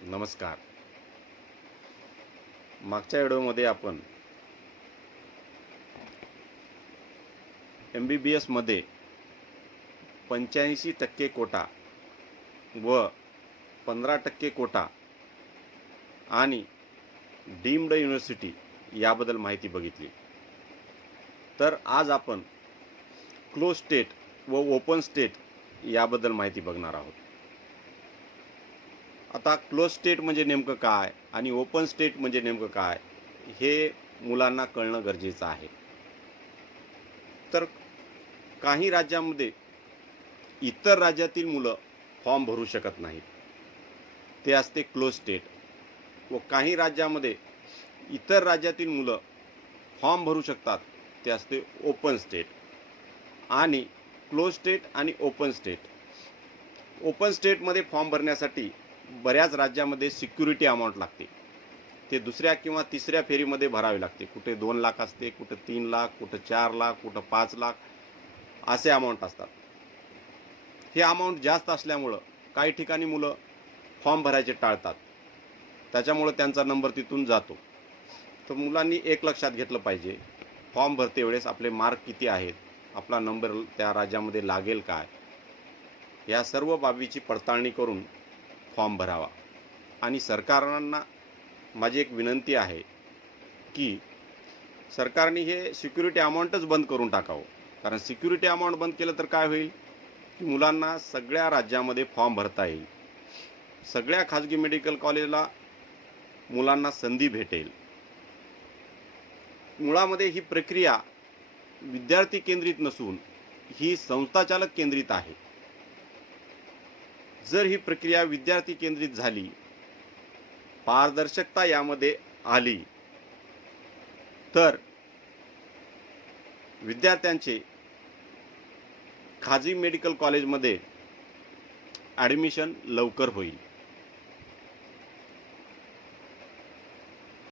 नमस्कार. मागच्या व्हिडिओमध्ये आपण MBBS मध्ये 85% कोटा व 15% कोटा आणि डीम्ड युनिव्हर्सिटी याबद्दल माहिती बघितली. तर आज आपण क्लोज स्टेट व ओपन स्टेट याबद्दल माहिती बघणार आहोत. आता क्लोज स्टेट म्हणजे नेमकं काय आणि ओपन स्टेट म्हणजे नेमकं काय हे मुलांना कळणं गरजेचं आहे. तर काही राज्यांमध्ये इतर राज्यातील मुलं फॉर्म भरू शकत नाहीत, ते असते क्लोज स्टेट. व काही राज्यामध्ये इतर राज्यातील मुलं फॉर्म भरू शकतात, ते असते ओपन स्टेट. आणि क्लोज स्टेट आणि ओपन स्टेटमध्ये फॉर्म भरण्यासाठी बऱ्याच राज्यामध्ये सिक्युरिटी अमाऊंट लागते. ते दुसऱ्या किंवा तिसऱ्या फेरीमध्ये भरावे लागते. कुठे 2 लाख असते, कुठे 3 लाख, कुठे 4 लाख, कुठे 5 लाख असे अमाऊंट असतात. हे अमाऊंट जास्त असल्यामुळं काही ठिकाणी मुलं फॉर्म भरायचे टाळतात. त्याच्यामुळे त्यांचा नंबर तिथून जातो. तर मुलांनी एक लक्षात घेतलं पाहिजे, फॉर्म भरते वेळेस आपले मार्क किती आहेत, आपला नंबर त्या राज्यामध्ये लागेल काय, या सर्व बाबीची पडताळणी करून फॉर्म भरावा. आणि सरकारांना माझी एक विनंती आहे की सरकारने हे सिक्युरिटी अमाऊंटच बंद करून टाकावं. कारण सिक्युरिटी अमाऊंट बंद केलं तर काय होईल की मुलांना सगळ्या राज्यामध्ये फॉर्म भरता येईल. सगळ्या खाजगी मेडिकल कॉलेजला मुलांना संधी भेटेल. मुळामध्ये ही प्रक्रिया विद्यार्थी केंद्रित नसून ही संस्थाचालक केंद्रित आहे. जर ही प्रक्रिया विद्यार्थी केंद्रित झाली, पारदर्शकता यामध्ये आली, तर विद्यार्थ्यांचे खाजगी मेडिकल कॉलेजमध्ये ॲडमिशन लवकर होईल.